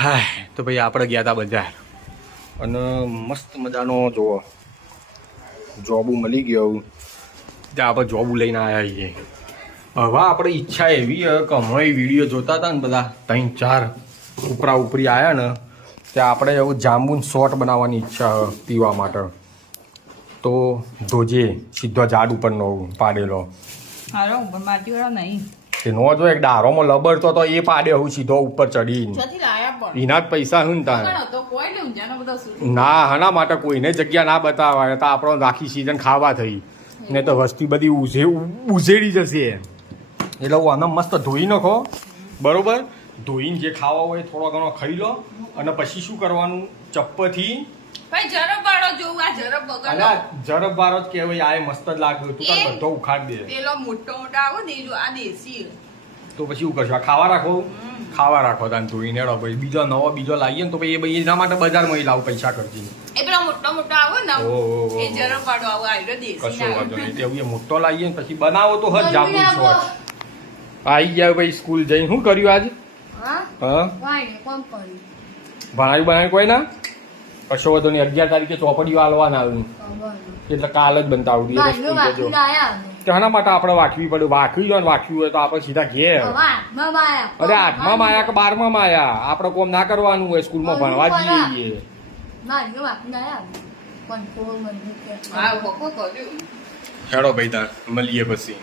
હા તો ભાઈ આપણે ગયા હતા બજાર અને મસ્ત મજાનો જોવો જોબુ મળી ગયો. ત્યાં આપણે જોબુ લઈને આવ્યા છીએ. હવે આપણે ઈચ્છા એવી કે હમણાં વિડીયો જોતા હતા ને બધા 3-4 ઉપરા ઉપરી આવ્યા ને ત્યાં આપણે એવું જાંબુન શોર્ટ બનાવવાની ઈચ્છા પીવા માટે. તો ધોજે સીધો ઝાડ ઉપરનો પાડેલો તે નો જો એક ડારોમાં લબડતો તો એ પાડે હું સીધો ઉપર ચડીને એના જ પૈસા હું તાર ના હના માટે કોઈને જગ્યા ના બતાવાય તો આપણો આખી સીઝન ખાવા થઈ ને તો વસ્તી બધી ઉઝેડી જશે. એટલે હું આને મસ્ત ધોઈ નાખો બરોબર. ધોઈને જે ખાવા હોય થોડો ઘણો ખાઈ લો અને પછી શું કરવાનું ચપ્પથી જરબ બારો જ કહેવાય. આ મસ્ત જ લાગે તું તાર બધો ઉખાડ દે પેલો મોટો આવે ને આ દેશી તો પછી શું કરશું? આ ખાવા રાખો તાન ધોઈને હેડો ભાઈ. બીજો લાવીએ ને તો ભાઈ એ ભાઈ એના માટે બજારમાં લાવ પૈસા કરજી. એ પેલો મોટો આવે ને એ જરબ વાળો આવે આયરો દેશી કશો વાંધો નહીં. તેવું એ મોટો લાવીએ ને પછી બનાવો તો હજ જાંબુ શોર્ટ. આવી ગયા ભાઈ સ્કૂલ જઈને. શું કર્યું આજ? હા ભણાયું કોઈ ના કશો વાંધો નહીં. 11 તારીખે ચોપડીઓ આલવાના આવ્યું એટલે કાલ જ બનતા આવડી તેના માટે આપણે વાંચવી પડે. વાંચવી હોય તો આપણે સીધા ઘેર. અરે 8મા માયા કે 12મા માયા આપણે કોમ ના કરવાનું હોય. સ્કૂલમાં ભણવા જઈએ. હેડો ભાઈ તાર મળીએ પછી.